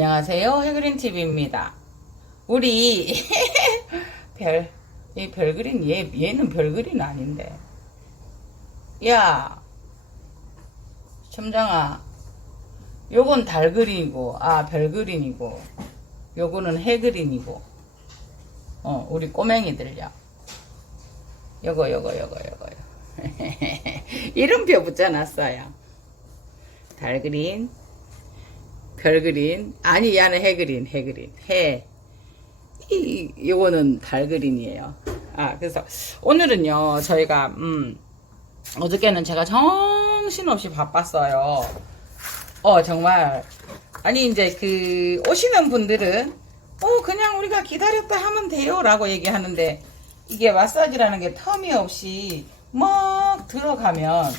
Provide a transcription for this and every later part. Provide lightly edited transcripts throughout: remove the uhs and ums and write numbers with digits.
안녕하세요. 해그린TV입니다. 우리 이 별그린 얘는 별그린 아닌데. 야, 첨장아, 요건 달그린이고, 별그린이고, 요거는 해그린이고. 우리 꼬맹이들요. 요거요. 이름표 붙여놨어요. 달그린, 별그린, 아니, 얘는 해그린. 요거는 달그린이에요. 그래서 오늘은요, 저희가, 어저께는 제가 정신없이 바빴어요. 정말. 아니, 이제 오시는 분들은, 그냥 우리가 기다렸다 하면 돼요. 라고 얘기하는데, 이게 마사지라는 게 텀이 없이 막 들어가면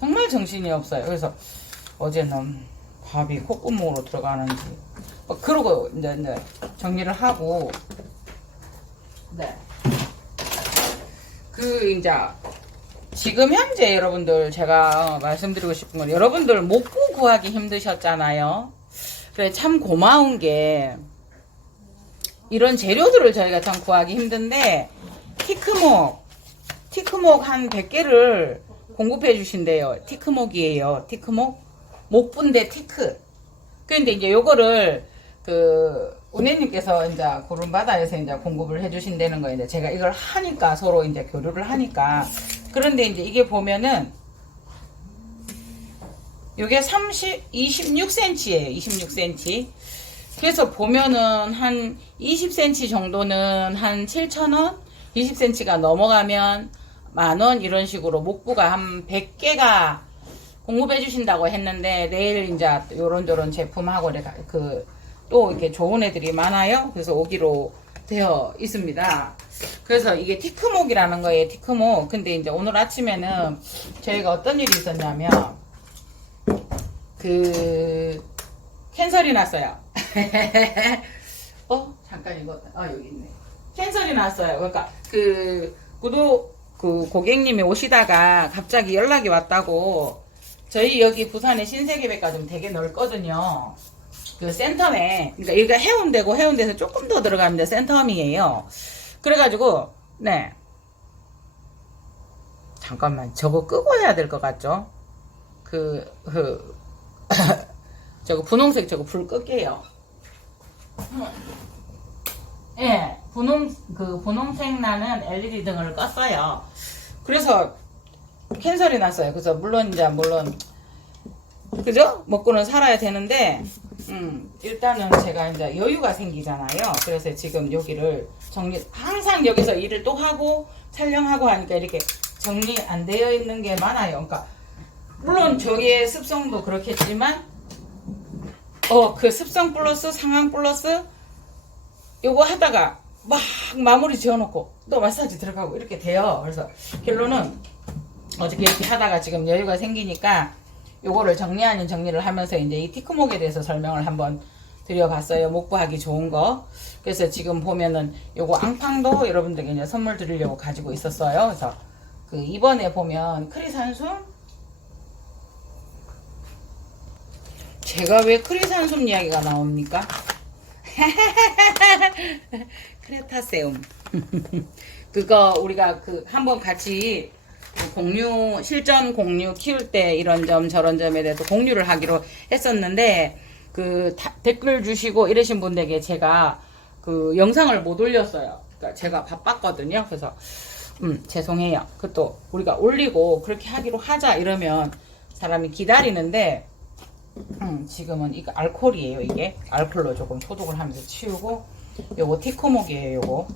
정말 정신이 없어요. 그래서 어제는 밥이 콧구멍으로 들어가는지, 그러고 이제 정리를 하고, 네. 이제, 지금 현재 여러분들 제가 말씀드리고 싶은 건, 여러분들 목구 구하기 힘드셨잖아요. 그래, 참 고마운 게, 이런 재료들을 저희가 참 구하기 힘든데, 티크목 한 100개를 공급해 주신대요. 티크목이에요. 티크목? 목분대 티크. 근데 이제 요거를, 은혜님께서 이제 구름바다에서 이제 공급을 해 주신다는 거예요. 이제 제가 이걸 하니까, 서로 이제 교류를 하니까. 그런데 이제 이게 보면은, 요게 26cm예요. 26cm. 그래서 보면은 한 20cm 정도는 한 7,000원? 20cm가 넘어가면 10,000원 이런 식으로 목부가 한 100개가 공급해 주신다고 했는데, 내일 이제 요런저런 제품하고 또 이렇게 좋은 애들이 많아요. 그래서 오기로 되어 있습니다. 그래서 이게 티크목이라는 거예요. 티크목. 근데 이제 오늘 아침에는 저희가 어떤 일이 있었냐면, 캔슬이 났어요. 잠깐 이거, 여기 있네. 캔슬이 났어요. 그러니까, 고객님이 오시다가 갑자기 연락이 왔다고, 저희 여기 부산에 신세계백화점 되게 넓거든요. 센텀에, 그러니까 여기가 해운대에서 조금 더 들어가면 센텀이에요. 그래가지고, 네. 잠깐만, 저거 끄고 해야 될 것 같죠? 저거 분홍색 저거 불 끌게요. 예, 분홍색 나는 LED 등을 껐어요. 그래서 캔슬이 났어요. 그래서 물론 그죠? 먹고는 살아야 되는데, 일단은 제가 이제 여유가 생기잖아요. 그래서 지금 여기를 항상 여기서 일을 또 하고 촬영하고 하니까 이렇게 정리 안 되어 있는 게 많아요. 그러니까 물론 저기의 습성도 그렇겠지만, 그 습성 플러스 상황 플러스 요거 하다가 막 마무리 지어놓고 또 마사지 들어가고 이렇게 돼요. 그래서 결론은 어저께 이렇게 하다가 지금 여유가 생기니까 요거를 정리 아닌 정리를 하면서 이제 이 티크목에 대해서 설명을 한번 드려봤어요. 목부하기 좋은 거. 그래서 지금 보면은 요거 앙팡도 여러분들께 이제 선물 드리려고 가지고 있었어요. 그래서 이번에 보면 크리산숨, 제가 왜 크리산숨 이야기가 나옵니까? 크레타세움. 그거 우리가 한번 같이 실전 공유 키울 때 이런 점 저런 점에 대해서 공유를 하기로 했었는데, 댓글 주시고 이러신 분들에게 제가 영상을 못 올렸어요. 그러니까 제가 바빴거든요. 그래서 죄송해요. 그것도 우리가 올리고 그렇게 하기로 하자 이러면 사람이 기다리는데, 지금은 이거 알코올이에요. 이게 알코올로 조금 소독을 하면서 치우고, 요거 티크목이에요. 요거.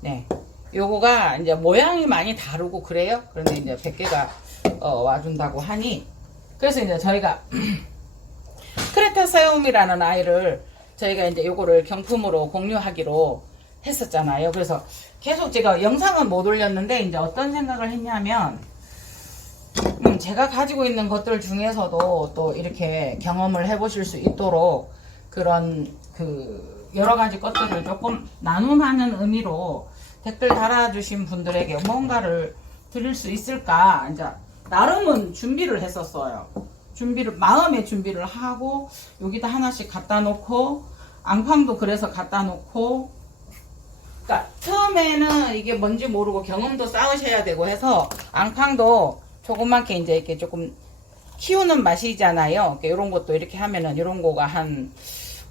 네. 요거가 이제 모양이 많이 다르고 그래요. 그런데 이제 100개가 와준다고 하니, 그래서 이제 저희가 크레타세움이라는 아이를 저희가 이제 요거를 경품으로 공유하기로 했었잖아요. 그래서 계속 제가 영상은 못 올렸는데, 이제 어떤 생각을 했냐면, 제가 가지고 있는 것들 중에서도 또 이렇게 경험을 해보실 수 있도록 그런 여러 가지 것들을 조금 나눔하는 의미로 댓글 달아주신 분들에게 뭔가를 드릴 수 있을까, 이제 나름은 준비를 했었어요. 마음의 준비를 하고 여기다 하나씩 갖다 놓고 앙팡도 그래서 갖다 놓고, 그러니까 처음에는 이게 뭔지 모르고 경험도 쌓으셔야 되고 해서 앙팡도 조그맣게 이제 이렇게 조금 키우는 맛이잖아요. 이런 것도 이렇게 하면은 이런 거가 한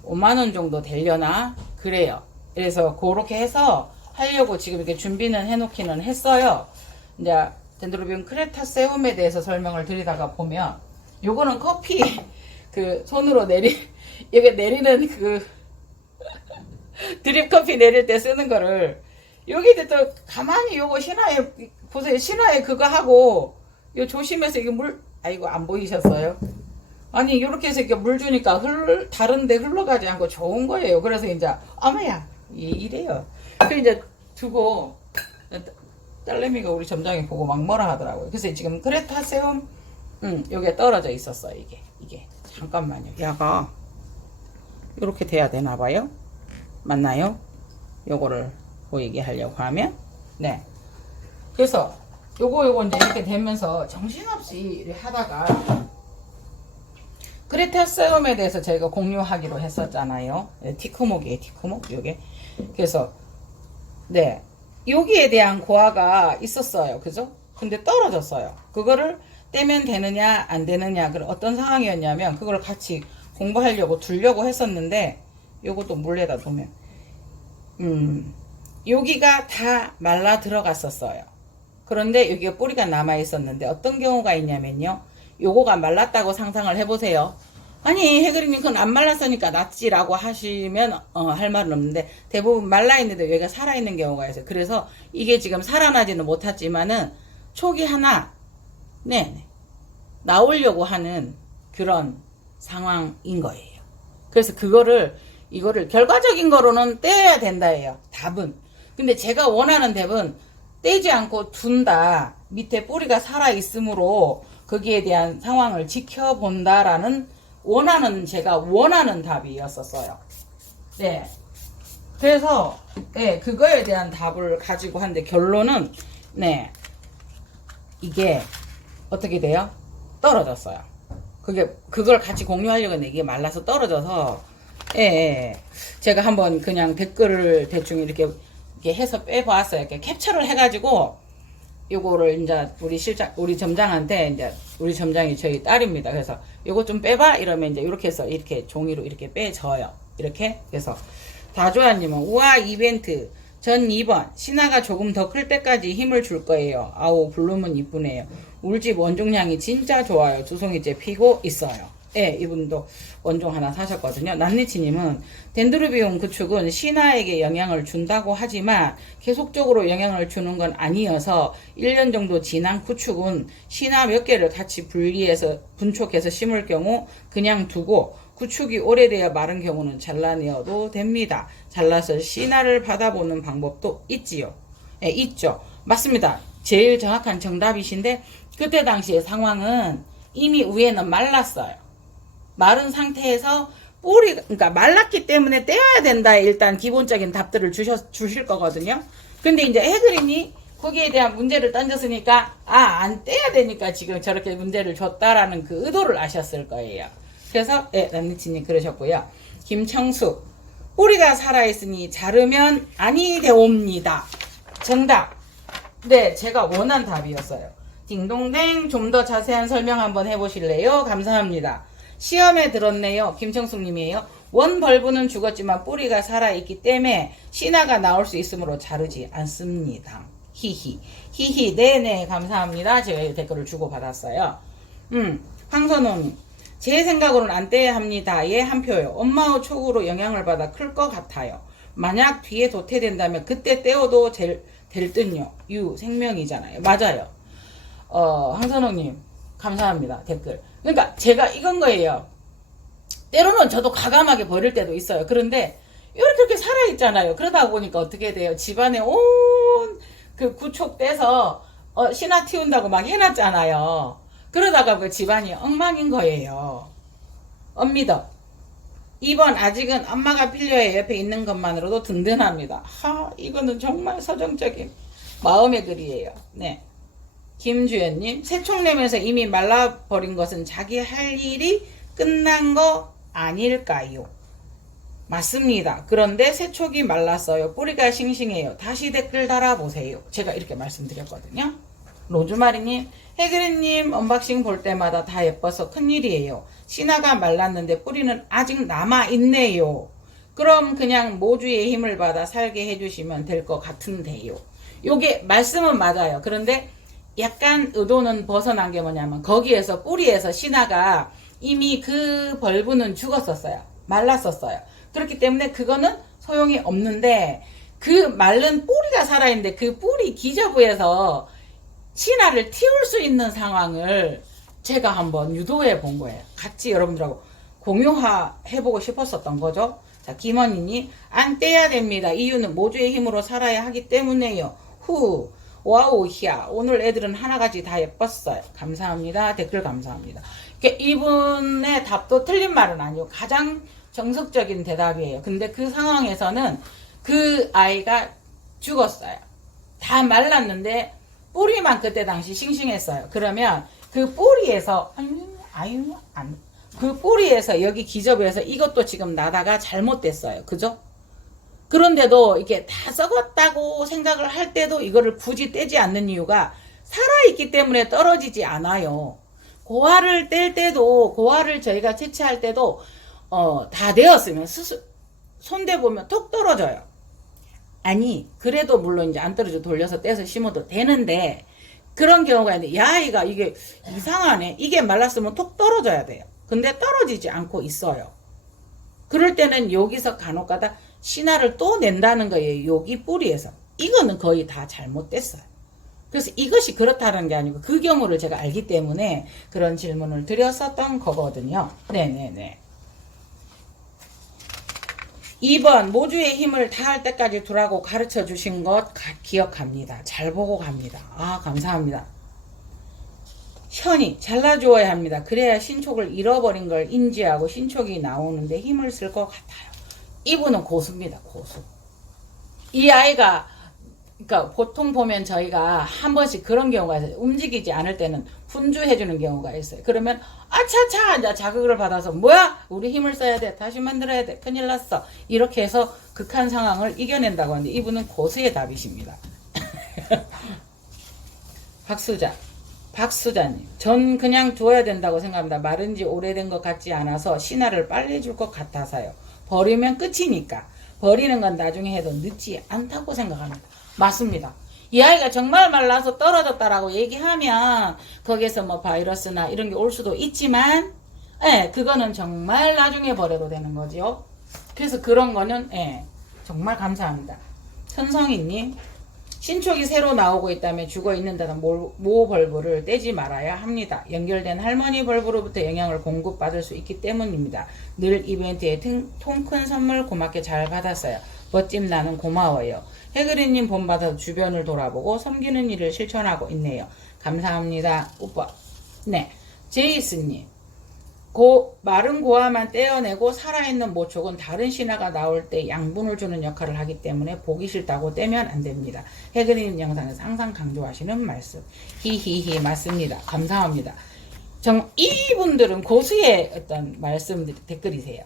5만 원 정도 되려나 그래요. 그래서 그렇게 해서 하려고 지금 이렇게 준비는 해놓기는 했어요. 이제 덴드로비움 크레타세움에 대해서 설명을 드리다가 보면 요거는 커피 그 손으로 여기 내리는 그 드립 커피 내릴 때 쓰는 거를 여기 또 가만히 요거 신화에 보세요. 신화에 그거 하고 요 조심해서 이게 물 아이고 안 보이셨어요? 아니 요렇게 해서 이렇게 물 주니까 다른데 흘러가지 않고 좋은 거예요. 그래서 이제 어머야 이래요. 그 이제 두고 딸내미가 우리 점장이 보고 막 뭐라 하더라고요. 그래서 지금 크레타세움 여기에 떨어져 있었어요. 이게 잠깐만요. 야가 이렇게 돼야 되나 봐요. 맞나요? 요거를 보이게 하려고 하면 네. 그래서 요거 이제 이렇게 되면서 정신없이 이렇게 하다가 크레타세움에 대해서 저희가 공유하기로 했었잖아요. 네, 티크목이에요. 티크목 요게. 그래서 네. 여기에 대한 고화가 있었어요. 그죠? 근데 떨어졌어요. 그거를 떼면 되느냐 안 되느냐 어떤 상황이었냐면 그걸 같이 공부하려고 두려고 했었는데 요것도 물에다 두면 여기가 다 말라 들어갔었어요. 그런데 여기가 뿌리가 남아 있었는데 어떤 경우가 있냐면요. 요거가 말랐다고 상상을 해보세요. 아니 해그리님 그건 안 말랐으니까 낫지라고 하시면 할 말은 없는데 대부분 말라있는데 여기가 살아있는 경우가 있어요. 그래서 이게 지금 살아나지는 못했지만은 촉이 하나 네 나오려고 하는 그런 상황인 거예요. 그래서 이거를 결과적인 거로는 떼야 된다예요. 답은. 근데 제가 원하는 답은 떼지 않고 둔다. 밑에 뿌리가 살아있으므로 거기에 대한 상황을 지켜본다라는 제가 원하는 답이었었어요. 네. 그래서, 네, 그거에 대한 답을 가지고 한데 결론은, 네. 이게 어떻게 돼요? 떨어졌어요. 그걸 같이 공유하려고 했는데 이게 말라서 떨어져서, 예. 제가 한번 그냥 댓글을 대충 이렇게 해서 빼보았어요. 이렇게 캡처를 해가지고, 요거를 이제 우리 점장한테 이제 우리 점장이 저희 딸입니다. 그래서 요거 좀 빼봐 이러면 이제 이렇게 해서 이렇게 종이로 이렇게 빼줘요. 이렇게 그래서 다조아님은 우와 이벤트 전 2번 신화가 조금 더 클 때까지 힘을 줄 거예요. 아우 블룸은 이쁘네요. 울집 원종량이 진짜 좋아요. 두 송이째 피고 있어요. 예, 이분도 원종 하나 사셨거든요. 난리치님은 덴드로비움 구축은 신화에게 영향을 준다고 하지만 계속적으로 영향을 주는 건 아니어서 1년 정도 지난 구축은 신화 몇 개를 같이 분촉해서 심을 경우 그냥 두고 구축이 오래돼야 마른 경우는 잘라내어도 됩니다. 잘라서 신화를 받아보는 방법도 있지요. 예, 있죠. 맞습니다. 제일 정확한 정답이신데 그때 당시의 상황은 이미 위에는 말랐어요. 마른 상태에서 그러니까 말랐기 때문에 떼어야 된다. 일단 기본적인 답들을 주실 거거든요. 근데 이제 해그린이 거기에 대한 문제를 던졌으니까, 안 떼야 되니까 지금 저렇게 문제를 줬다라는 그 의도를 아셨을 거예요. 그래서, 남리치님 그러셨고요. 김청수, 뿌리가 살아있으니 자르면 아니 되옵니다. 정답. 네, 제가 원한 답이었어요. 딩동댕, 좀 더 자세한 설명 한번 해보실래요? 감사합니다. 시험에 들었네요. 김청숙님이에요. 원벌브는 죽었지만 뿌리가 살아있기 때문에 신화가 나올 수 있으므로 자르지 않습니다. 히히 네네 감사합니다. 제가 댓글을 주고받았어요. 황선홍님 제 생각으로는 안 떼야 합니다. 예 한 표요. 엄마의 촉으로 영향을 받아 클 것 같아요. 만약 뒤에 도태된다면 그때 떼어도 될 듯요. 생명이잖아요. 맞아요. 황선홍님 감사합니다. 댓글. 그러니까 제가 이건 거예요. 때로는 저도 과감하게 버릴 때도 있어요. 그런데 이렇게 살아있잖아요. 그러다 보니까 어떻게 돼요? 집안에 온 그 구촉 떼서 신화 틔운다고 막 해놨잖아요. 그러다가 그 집안이 엉망인 거예요. 엄미더 2번 아직은 엄마가 필요해 옆에 있는 것만으로도 든든합니다. 이거는 정말 서정적인 마음의 글이에요. 네. 김주연님 새총 내면서 이미 말라버린 것은 자기 할 일이 끝난 거 아닐까요? 맞습니다. 그런데 세촉이 말랐어요. 뿌리가 싱싱해요. 다시 댓글 달아보세요. 제가 이렇게 말씀드렸거든요. 로즈마리님, 해그리님 언박싱 볼 때마다 다 예뻐서 큰일이에요. 신화가 말랐는데 뿌리는 아직 남아있네요. 그럼 그냥 모주의 힘을 받아 살게 해주시면 될 것 같은데요. 요게 말씀은 맞아요. 그런데 약간 의도는 벗어난 게 뭐냐면 거기에서 뿌리에서 신화가 이미 그 벌브는 죽었었어요. 말랐었어요. 그렇기 때문에 그거는 소용이 없는데 그 마른 뿌리가 살아있는데 그 뿌리 기저부에서 신화를 틔울 수 있는 상황을 제가 한번 유도해 본 거예요. 같이 여러분들하고 공유해보고 싶었었던 거죠. 자, 김원희님, 안 떼야 됩니다. 이유는 모주의 힘으로 살아야 하기 때문에요. 후, 와우, 히야. 오늘 애들은 하나같이 다 예뻤어요. 감사합니다. 댓글 감사합니다. 이분의 답도 틀린 말은 아니고 가장 정석적인 대답이에요. 근데 그 상황에서는 그 아이가 죽었어요. 다 말랐는데 뿌리만 그때 당시 싱싱했어요. 그러면 그 뿌리에서 그 뿌리에서 여기 기저부에서 이것도 지금 나다가 잘못됐어요. 그죠? 그런데도 이게 다 썩었다고 생각을 할 때도 이거를 굳이 떼지 않는 이유가 살아있기 때문에 떨어지지 않아요. 고화를 뗄 때도, 고화를 저희가 채취할 때도 다 되었으면 손대보면 톡 떨어져요. 아니, 그래도 물론 이제 안 떨어져 돌려서 떼서 심어도 되는데, 그런 경우가 있는데, 야, 아이가 이게 이상하네. 이게 말랐으면 톡 떨어져야 돼요. 근데 떨어지지 않고 있어요. 그럴 때는 여기서 간혹가다 신화를 또 낸다는 거예요. 여기 뿌리에서. 이거는 거의 다 잘못됐어요. 그래서 이것이 그렇다는 게 아니고 그 경우를 제가 알기 때문에 그런 질문을 드렸었던 거거든요. 네네네. 2번 모주의 힘을 다할 때까지 두라고 가르쳐 주신 것 기억합니다. 잘 보고 갑니다. 아, 감사합니다. 현이 잘라주어야 합니다. 그래야 신촉을 잃어버린 걸 인지하고 신촉이 나오는데 힘을 쓸 것 같아요. 이분은 고수입니다. 고수. 이 아이가 그러니까 보통 보면 저희가 한 번씩 그런 경우가 있어요. 움직이지 않을 때는 분주해주는 경우가 있어요. 그러면 아차차 이제 자극을 받아서 뭐야 우리 힘을 써야 돼 다시 만들어야 돼 큰일 났어 이렇게 해서 극한 상황을 이겨낸다고 하는데 이분은 고수의 답이십니다. 박수자님 전 그냥 두어야 된다고 생각합니다. 마른 지 오래된 것 같지 않아서 신화를 빨리 줄 것 같아서요. 버리면 끝이니까 버리는 건 나중에 해도 늦지 않다고 생각합니다. 맞습니다. 이 아이가 정말 말라서 떨어졌다라고 얘기하면 거기에서 뭐 바이러스나 이런 게 올 수도 있지만 그거는 정말 나중에 버려도 되는 거죠. 그래서 그런 거는 정말 감사합니다. 현성이님 신촉이 새로 나오고 있다면 죽어 있는다는 모 벌브를 떼지 말아야 합니다. 연결된 할머니 벌브로부터 영향을 공급받을 수 있기 때문입니다. 늘 이벤트에 통 큰 선물 고맙게 잘 받았어요. 멋짐 나는 고마워요. 해그리님 본받아서 주변을 돌아보고 섬기는 일을 실천하고 있네요. 감사합니다. 오빠. 네. 제이스님. 마른 고화만 떼어내고 살아있는 모촉은 다른 신화가 나올 때 양분을 주는 역할을 하기 때문에 보기 싫다고 떼면 안 됩니다. 해그리님 영상에서 항상 강조하시는 말씀. 히히히 맞습니다. 감사합니다. 이분들은 고수의 어떤 말씀들이 댓글이세요.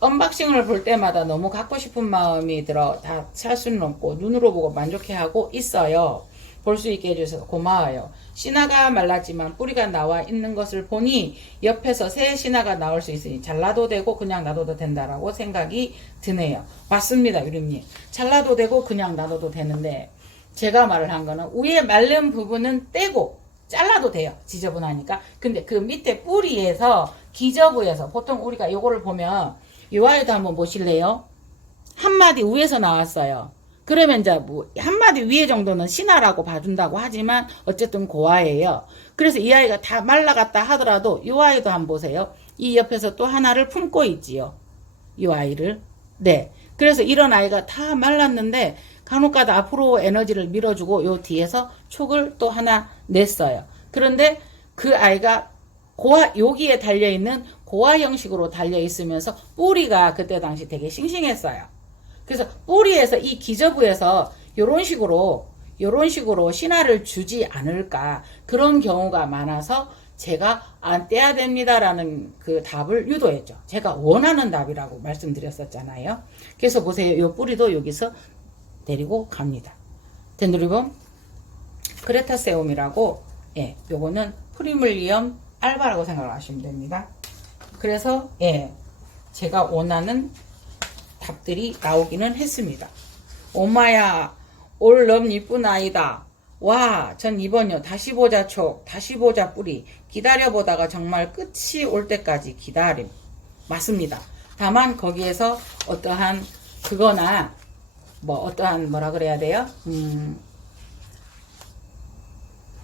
언박싱을 볼 때마다 너무 갖고 싶은 마음이 들어 다 살 수는 없고 눈으로 보고 만족해하고 있어요. 볼 수 있게 해주셔서 고마워요. 신화가 말랐지만 뿌리가 나와 있는 것을 보니 옆에서 새 신화가 나올 수 있으니 잘라도 되고 그냥 놔둬도 된다라고 생각이 드네요. 맞습니다. 유림님. 잘라도 되고 그냥 놔둬도 되는데 제가 말을 한 거는 위에 마른 부분은 떼고 잘라도 돼요. 지저분하니까. 근데 그 밑에 뿌리에서 기저부에서 보통 우리가 요거를 보면 요 아이도 한번 보실래요? 한 마디 위에서 나왔어요. 그러면 이제 뭐 한 마디 위에 정도는 신화라고 봐준다고 하지만 어쨌든 고아예요. 그래서 이 아이가 다 말라갔다 하더라도 이 아이도 한번 보세요. 이 옆에서 또 하나를 품고 있지요. 이 아이를. 네. 그래서 이런 아이가 다 말랐는데 간혹가다 앞으로 에너지를 밀어주고 요 뒤에서 촉을 또 하나 냈어요. 그런데 그 아이가 여기에 달려있는 고화 형식으로 달려있으면서 뿌리가 그때 당시 되게 싱싱했어요. 그래서 뿌리에서 이 기저부에서 요런 식으로 신화를 주지 않을까 그런 경우가 많아서 제가 안 떼야 됩니다라는 그 답을 유도했죠. 제가 원하는 답이라고 말씀드렸었잖아요. 그래서 보세요. 요 뿌리도 여기서 데리고 갑니다. 덴드리범 크레타세움이라고, 예, 요거는 프리물리엄 알바라고 생각을 하시면 됩니다. 그래서, 예, 제가 원하는 답들이 나오기는 했습니다. 엄마야, 올 너무 이쁜 아이다. 와, 전 이번요. 다시 보자 촉, 다시 보자 뿌리. 기다려보다가 정말 끝이 올 때까지 기다림. 맞습니다. 다만 거기에서 어떠한 그거나 뭐 어떠한 뭐라 그래야 돼요?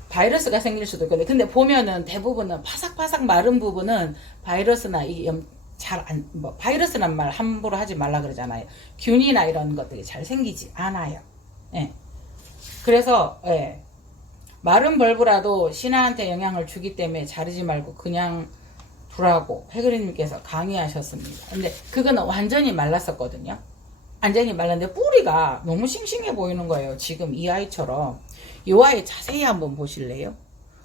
바이러스가 생길 수도 있거든요. 근데 보면은 대부분은 파삭파삭 마른 부분은 바이러스나 바이러스란 말 함부로 하지 말라 그러잖아요. 균이나 이런 것들이 잘 생기지 않아요. 예. 그래서, 예. 마른 벌브라도 신하한테 영향을 주기 때문에 자르지 말고 그냥 두라고 해그리님께서 강의하셨습니다. 근데 그거는 완전히 말랐었거든요. 완전히 말랐는데 뿌리가 너무 싱싱해 보이는 거예요. 지금 이 아이처럼. 이 아이 자세히 한번 보실래요?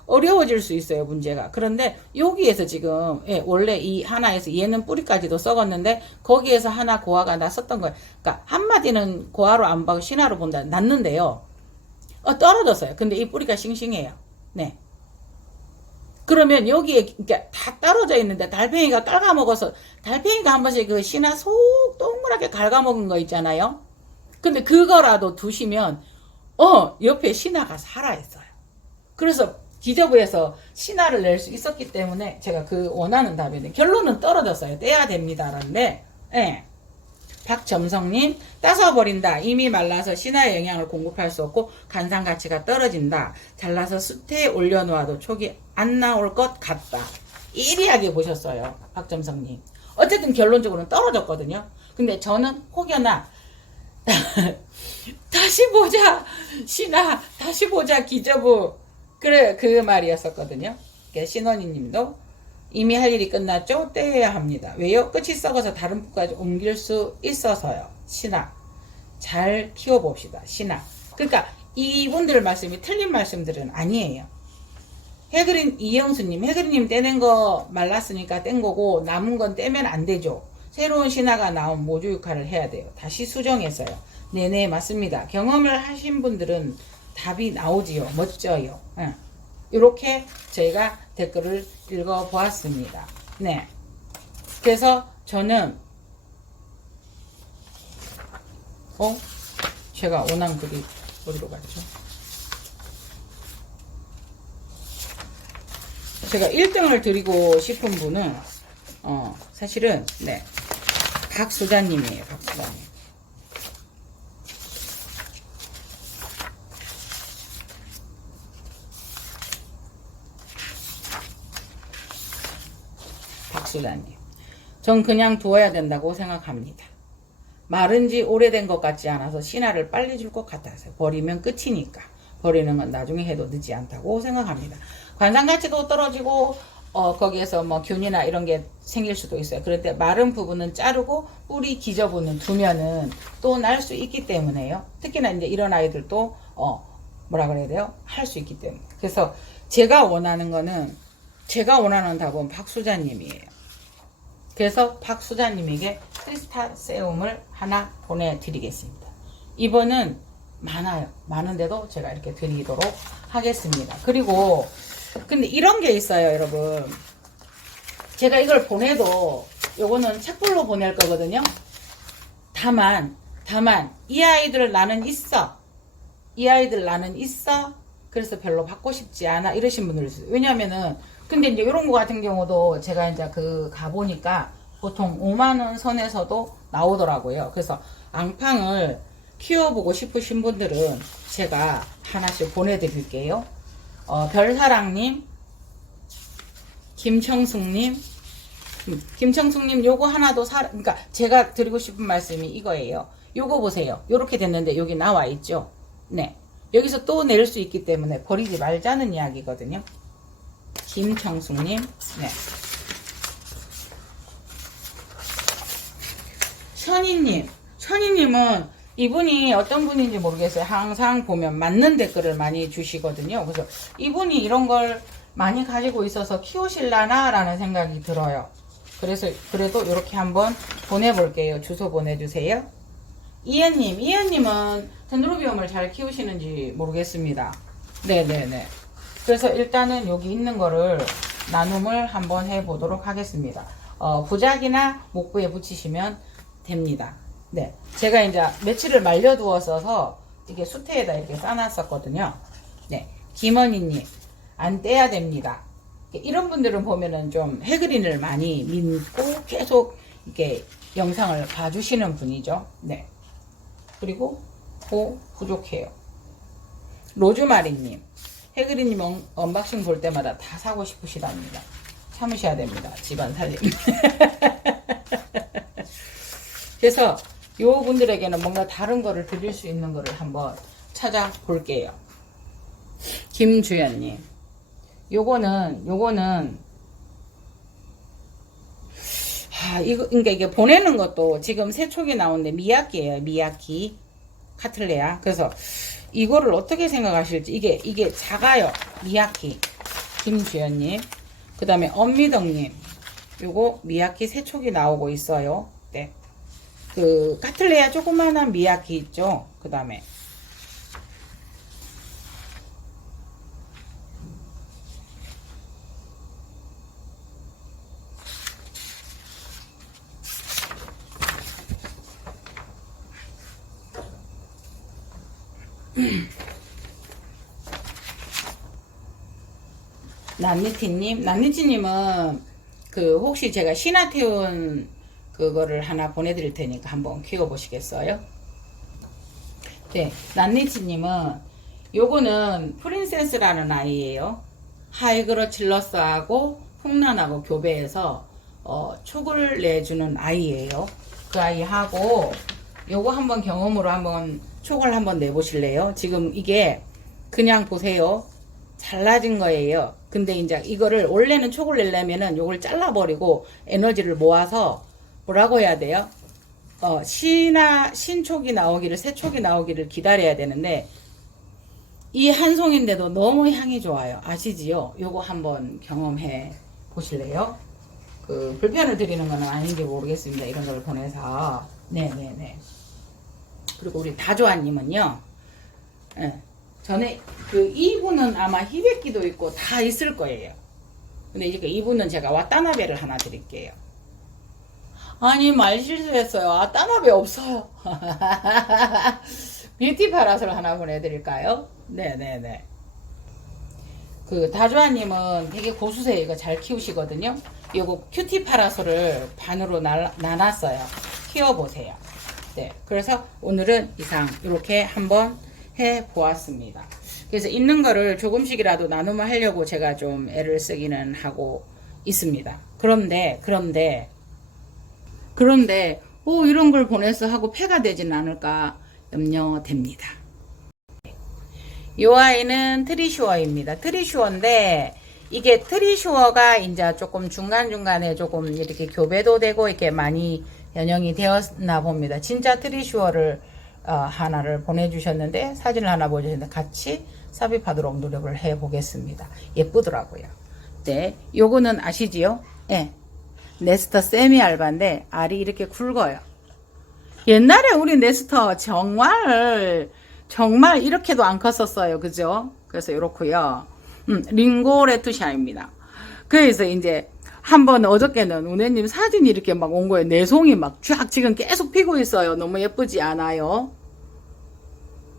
어려워질 수 있어요, 문제가. 그런데 여기에서 지금, 예, 원래 이 하나에서 얘는 뿌리까지도 썩었는데 거기에서 하나 고아가 났었던 거예요. 그러니까 한마디는 고아로 안 봐도 신화로 본다. 났는데요. 떨어졌어요. 근데 이 뿌리가 싱싱해요. 네. 그러면 여기에 그러니까 다 떨어져 있는데 달팽이가 깔아먹어서 달팽이가 한 번씩 그 신화 속 동그랗게 갉아먹은 거 있잖아요. 근데 그거라도 두시면 옆에 신화가 살아있어요. 그래서 기저부에서 신화를 낼 수 있었기 때문에 제가 그 원하는 답이네. 결론은 떨어졌어요. 떼야 됩니다라는데, 예. 박점성님, 따서 버린다. 이미 말라서 신화의 영향을 공급할 수 없고 간상 가치가 떨어진다. 잘라서 숯에 올려놓아도 촉이 안 나올 것 같다. 예리하게 보셨어요, 박점성님. 어쨌든 결론적으로는 떨어졌거든요. 근데 저는 혹여나 다시 보자 신화, 다시 보자 기저부, 그래 그 말이었었거든요. 신원이님도 이미 할 일이 끝났죠? 떼야 합니다. 왜요? 끝이 썩어서 다른 부까지 옮길 수 있어서요. 신화. 잘 키워봅시다. 신화. 그러니까 이분들 말씀이 틀린 말씀들은 아니에요. 해그린 이영수님, 해그린님 떼낸 거 말랐으니까 뗀 거고 남은 건 떼면 안 되죠. 새로운 신화가 나온 모주 역할을 해야 돼요. 다시 수정했어요. 네네 맞습니다. 경험을 하신 분들은 답이 나오지요. 멋져요. 이렇게 저희가 댓글을 읽어보았습니다. 네. 그래서 저는 제가 원한 글이 어디로 갔죠? 제가 1등을 드리고 싶은 분은 사실은 네 박수자님이에요. 박수자님. 박수자님. 전 그냥 두어야 된다고 생각합니다. 마른지 오래된 것 같지 않아서 신화를 빨리 줄 것 같아서 버리면 끝이니까 버리는 건 나중에 해도 늦지 않다고 생각합니다. 관상가치도 떨어지고 거기에서 뭐 균이나 이런 게 생길 수도 있어요. 그럴 때 마른 부분은 자르고 뿌리 기저부는 두면은 또 날 수 있기 때문에요. 특히나 이제 이런 아이들도 뭐라 그래야 돼요? 할 수 있기 때문에. 그래서 제가 원하는 답은 박수자님이에요. 그래서 박수자님에게 크리스타세움을 하나 보내드리겠습니다. 이번은 많아요. 많은데도 제가 이렇게 드리도록 하겠습니다. 그리고 근데 이런 게 있어요, 여러분. 제가 이걸 보내도 요거는 책불로 보낼 거거든요. 다만 이 아이들 나는 있어. 이 아이들 나는 있어. 그래서 별로 받고 싶지 않아. 이러신 분들 있어요. 왜냐면은 근데 이제 이런 거 같은 경우도 제가 이제 가보니까 보통 5만원 선에서도 나오더라고요. 그래서 앙팡을 키워보고 싶으신 분들은 제가 하나씩 보내드릴게요. 별사랑님, 김청숙님 요거 하나도 그러니까 제가 드리고 싶은 말씀이 이거예요. 요거 보세요. 요렇게 됐는데 여기 나와 있죠. 네. 여기서 또 낼 수 있기 때문에 버리지 말자는 이야기거든요. 김청숙님, 네. 션이님은 이분이 어떤 분인지 모르겠어요. 항상 보면 맞는 댓글을 많이 주시거든요. 그래서 이분이 이런 걸 많이 가지고 있어서 키우실라나 라는 생각이 들어요. 그래서 그래도 이렇게 한번 보내볼게요. 주소 보내주세요. 이현님은 덴드로비움을 잘 키우시는지 모르겠습니다. 네네네. 그래서 일단은 여기 있는 거를 나눔을 한번 해보도록 하겠습니다. 부작이나 목부에 붙이시면 됩니다. 네. 제가 이제 며칠을 말려두었어서 이게 수태에다 이렇게 싸놨었거든요. 네. 김원희님, 안 떼야 됩니다. 이런 분들은 보면은 좀 해그린을 많이 믿고 계속 이렇게 영상을 봐주시는 분이죠. 네. 그리고 부족해요. 로즈마리님, 해그린님 언박싱 볼 때마다 다 사고 싶으시답니다. 참으셔야 됩니다. 집안 살림. 그래서 요 분들에게는 뭔가 다른 거를 드릴 수 있는 거를 한번 찾아볼게요. 김주연님, 요거는 그러니까 이게 보내는 것도 지금 세 촉이 나오는데 미야키예요. 미야키 카틀레아. 그래서 이거를 어떻게 생각하실지 이게 작아요. 미야키. 김주연님. 그 다음에 엄미덕님. 요거 미야키 세 촉이 나오고 있어요. 네. 그 카틀레아 조그만한 미야키 있죠. 그 다음에 난니티님은 그 혹시 제가 시나티온 그거를 하나 보내드릴 테니까 한번 키워보시겠어요? 네, 난니티님은 요거는 프린세스라는 아이예요. 하이그로칠러스하고 풍란하고 교배해서 촉을 내주는 아이예요. 그 아이하고 요거 한번 경험으로 한번 촉을 한번 내보실래요? 지금 이게 그냥 보세요. 잘라진 거예요. 근데 이제 이거를 원래는 촉을 내려면은 요걸 잘라버리고 에너지를 모아서 뭐라고 해야 돼요? 신촉이 나오기를, 새촉이 나오기를 기다려야 되는데 이 한 송인데도 너무 향이 좋아요. 아시지요? 요거 한번 경험해 보실래요? 그 불편을 드리는 건 아닌지 모르겠습니다. 이런 걸 보내서. 네네네. 그리고 우리 다조아님은요. 네. 전에 그 이분은 아마 히베키도 있고 다 있을 거예요. 근데 이제 이분은 제가 와타나베를 하나 드릴게요. 아니 말 실수했어요. 와타나베 없어요. 뷰티 파라솔 하나 보내드릴까요? 네네네. 그 다조아님은 되게 고수세요. 이거 잘 키우시거든요. 요거 큐티 파라솔을 반으로 나눴어요. 키워보세요. 네. 그래서 오늘은 이상 이렇게 한번 해 보았습니다. 그래서 있는 거를 조금씩이라도 나눔을 하려고 제가 좀 애를 쓰기는 하고 있습니다. 그런데 이런 걸 보내서 하고 폐가 되진 않을까 염려됩니다. 이 아이는 트리슈어입니다. 트리슈어인데 이게 트리슈어가 이제 조금 중간중간에 조금 이렇게 교배도 되고 이렇게 많이 연영이 되었나 봅니다. 진짜 트리슈어를 하나를 보내주셨는데 사진을 하나 보여주셨는데 같이 삽입하도록 노력을 해보겠습니다. 예쁘더라고요. 네, 요거는 아시지요? 네. 네스터 세미 알바인데 알이 이렇게 굵어요. 옛날에 우리 네스터 정말 이렇게도 안 컸었어요. 그죠? 그래서 이렇고요. 링고 레투샤입니다. 그래서 이제 한번 어저께는 우네님 사진이 이렇게 막 온 거예요. 내송이 막 쫙 지금 계속 피고 있어요. 너무 예쁘지 않아요?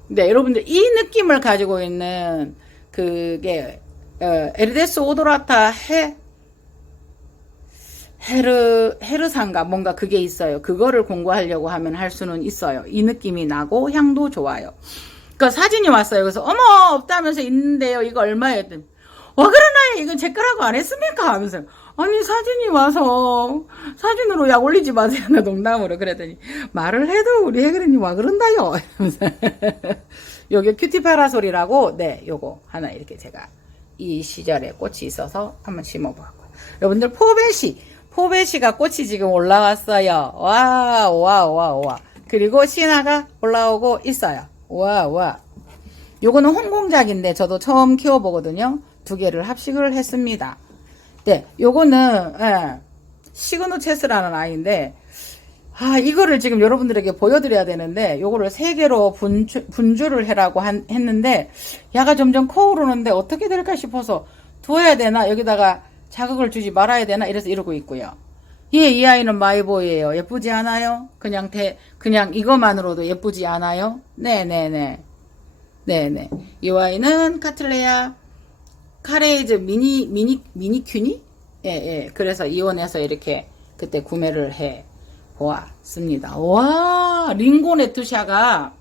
네, 여러분들 이 느낌을 가지고 있는 그게 에르데스 오도라타 헤르산가 뭔가 그게 있어요. 그거를 공부하려고 하면 할 수는 있어요. 이 느낌이 나고 향도 좋아요. 그러니까 사진이 왔어요. 그래서 어머 없다면서 있는데요. 이거 얼마예요? 와 그러나요? 이건 제 거라고 안 했습니까? 하면서 아니 사진이 와서 사진으로 약 올리지 마세요. 나 농담으로 그랬더니 말을 해도 우리 해그린이 와 그런다요. 요게 큐티 파라솔이라고 네 요거 하나 이렇게 제가 이 시절에 꽃이 있어서 한번 심어보았고요. 여러분들 포베시가 꽃이 지금 올라왔어요. 와. 그리고 신화가 올라오고 있어요. 와. 요거는 홍공작인데 저도 처음 키워보거든요. 두 개를 합식을 했습니다. 네, 요거는 시그노체스라는 아이인데 이거를 지금 여러분들에게 보여드려야 되는데 요거를 3개로 분주를 해라고 했는데 야가 점점 커오르는데 어떻게 될까 싶어서 두어야 되나 여기다가 자극을 주지 말아야 되나 이래서 이러고 있고요. 이 아이는 마이보이예요. 예쁘지 않아요? 그냥 이것만으로도 예쁘지 않아요? 네네네. 네네. 이 아이는 카틀레아 카레이즈 미니큐니? 예. 그래서 이원에서 이렇게 그때 구매를 해 보았습니다. 와, 링고 레투샤가,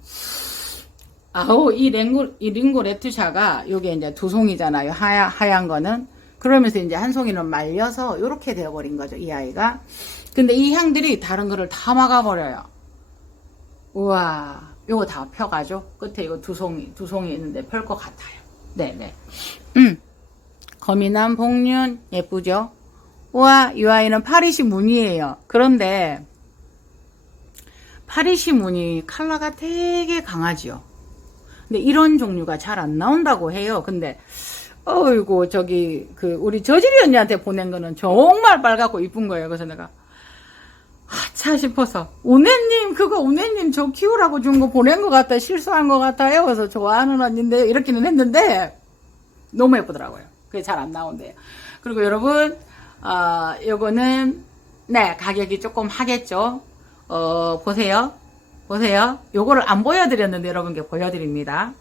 이 링고 레투샤가, 요게 이제 두 송이잖아요. 하얀 거는. 그러면서 이제 한 송이는 말려서, 요렇게 되어버린 거죠, 이 아이가. 근데 이 향들이 다른 거를 다 막아버려요. 우와, 요거 다 펴가죠? 끝에 이거 두 송이 있는데 펼 것 같아요. 네네. 거미남 복륜, 예쁘죠? 우와, 이 아이는 파리시 무늬예요. 그런데, 파리시 무늬 컬러가 되게 강하지요. 근데 이런 종류가 잘 안 나온다고 해요. 근데 어이구 우리 저지리 언니한테 보낸 거는 정말 빨갛고 이쁜 거예요. 그래서 내가 차 싶어서 우네님 저 키우라고 준 거 보낸 것 같아. 실수한 것 같아요. 그래서 좋아하는 언니인데 이렇게는 했는데 너무 예쁘더라고요. 그게 잘 안 나온대요. 그리고 여러분 요거는 네 가격이 조금 하겠죠. 보세요. 요거를 안 보여드렸는데 여러분께 보여드립니다.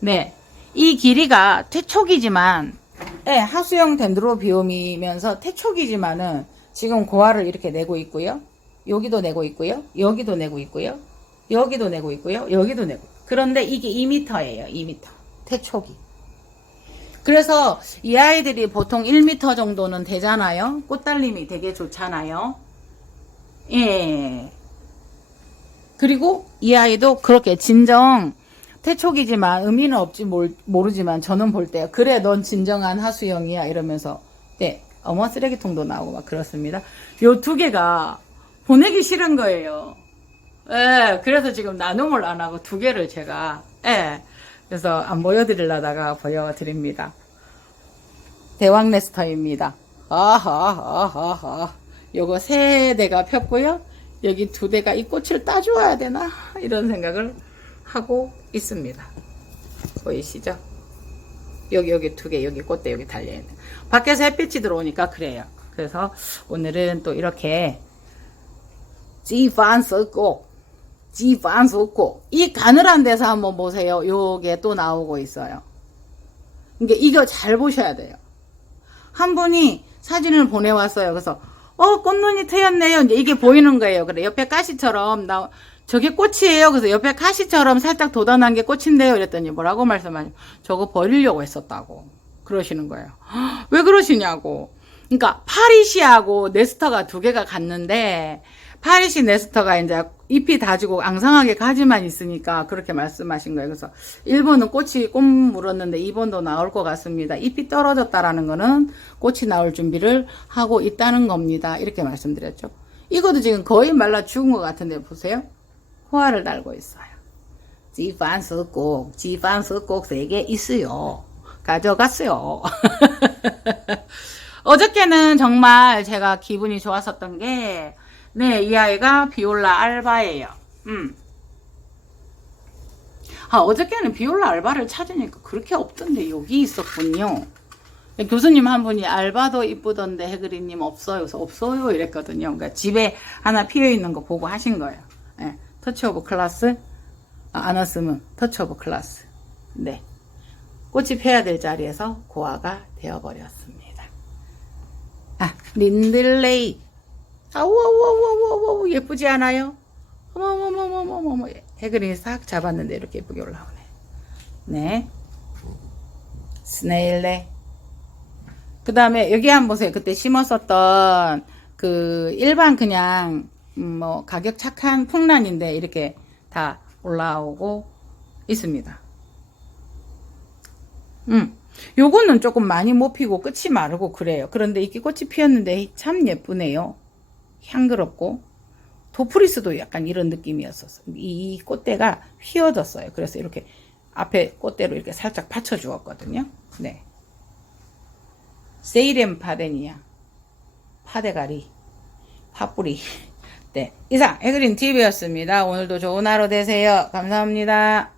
네. 이 길이가 태촉이지만, 하수형 덴드로비움이면서 태촉이지만은 지금 고화를 이렇게 내고 있고요. 여기도 내고 있고요. 여기도 내고 있고요. 여기도 내고 있고요. 여기도 내고. 그런데 이게 2m예요. 2m. 태촉이. 그래서 이 아이들이 보통 1m 정도는 되잖아요. 꽃달림이 되게 좋잖아요. 예. 그리고 이 아이도 그렇게 진정 태촉이지만 의미는 없지 모르지만 저는 볼 때 그래 넌 진정한 하수영이야 이러면서 네 어머 쓰레기통도 나오고 막 그렇습니다. 요 두 개가 보내기 싫은 거예요. 예, 그래서 지금 나눔을 안 하고 두 개를 제가 그래서 안 보여드리려다가 보여드립니다. 대왕 네스터입니다. 아하 요거 3대가 폈고요. 여기 2대가 이 꽃을 따주어야 되나 이런 생각을 하고 있습니다. 보이시죠? 여기 2개 여기 꽃대 여기 달려있는 밖에서 햇빛이 들어오니까 그래요. 그래서 오늘은 또 이렇게 지반서꼭 이 가늘한 데서 한번 보세요. 요게 또 나오고 있어요. 그러니까 이거 잘 보셔야 돼요. 한 분이 사진을 보내왔어요. 그래서 꽃눈이 트였네요. 이제 이게 보이는 거예요. 그래 옆에 가시처럼 저게 꽃이에요. 그래서 옆에 가시처럼 살짝 돋아난 게 꽃인데요. 이랬더니 뭐라고 말씀하시죠? 저거 버리려고 했었다고 그러시는 거예요. 왜 그러시냐고. 그러니까 파리시하고 네스터가 2개가 같는데 파리시 네스터가 이제 잎이 다지고 앙상하게 가지만 있으니까 그렇게 말씀하신 거예요. 그래서 1번은 꽃 물었는데 2번도 나올 것 같습니다. 잎이 떨어졌다라는 거는 꽃이 나올 준비를 하고 있다는 겁니다. 이렇게 말씀드렸죠. 이것도 지금 거의 말라 죽은 것 같은데 보세요. hoa 달고 있어요. 지반스꼭 3개 있어요. 가져갔어요. 어저께는 정말 제가 기분이 좋았었던 게 네, 이 아이가 비올라 알바예요. 어저께는 비올라 알바를 찾으니까 그렇게 없던데 여기 있었군요. 교수님 한 분이 알바도 이쁘던데 해그리님 없어요. 그래서 없어요 이랬거든요. 그러니까 집에 하나 피어있는 거 보고 하신 거예요. 네, 터치 오브 클래스 안 왔으면 터치 오브 클래스. 네, 꽃이 펴야 될 자리에서 고아가 되어버렸습니다. 린들레이 아우아우아우아우 예쁘지 않아요? 어머머머머머머 해그린이 싹 잡았는데 이렇게 예쁘게 올라오네. 네. 스네일레. 그 다음에 여기 한번 보세요. 그때 심었었던 그 일반 그냥 뭐 가격 착한 풍란인데 이렇게 다 올라오고 있습니다. 요거는 조금 많이 못 피고 끝이 마르고 그래요. 그런데 이게 꽃이 피었는데 참 예쁘네요. 향그럽고 도프리스도 약간 이런 느낌이었었어요. 이 꽃대가 휘어졌어요. 그래서 이렇게 앞에 꽃대로 이렇게 살짝 받쳐 주었거든요. 네. 세이렘 파데니아. 파데가리. 파뿌리. 네. 이상, 에그린 TV였습니다. 오늘도 좋은 하루 되세요. 감사합니다.